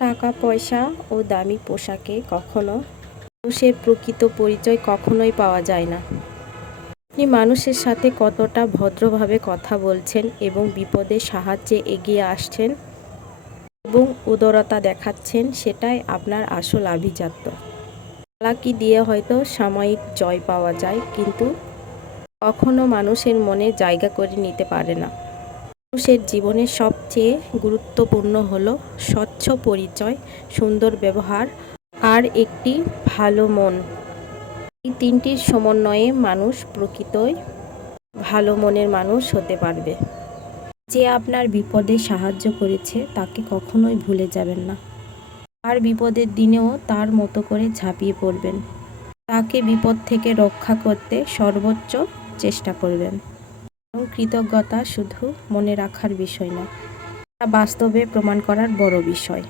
টাকা পয়সা ও দামি পোশাকে কখনো মানুষের প্রকৃত পরিচয় কখনোই পাওয়া যায় না। আপনি মানুষের সাথে কতটা ভদ্রভাবে কথা বলছেন এবং বিপদের সাহায্যে এগিয়ে আসছেন এবং উদারতা দেখাচ্ছেন, সেটাই আপনার আসল আভিজাত্য। চালাকি দিয়ে হয়তো সাময়িক জয় পাওয়া যায়, কিন্তু কখনো মানুষের মনে জায়গা করে নিতে পারে না। মানুষের জীবনের সবচেয়ে গুরুত্বপূর্ণ হলো স্বচ্ছ পরিচয়, সুন্দর ব্যবহার আর একটি ভালো মন। এই তিনটির সমন্বয়ে মানুষ প্রকৃতই ভালো মনের মানুষ হতে পারবে। যে আপনার বিপদে সাহায্য করেছে তাকে কখনোই ভুলে যাবেন না। তার বিপদের দিনেও তার মতো করে ঝাঁপিয়ে পড়বেন। তাকে বিপদ থেকে রক্ষা করতে সর্বোচ্চ চেষ্টা করবেন। এবং কৃতজ্ঞতা শুধু মনে রাখার বিষয় না, তা বাস্তবে প্রমাণ করার বড় বিষয়।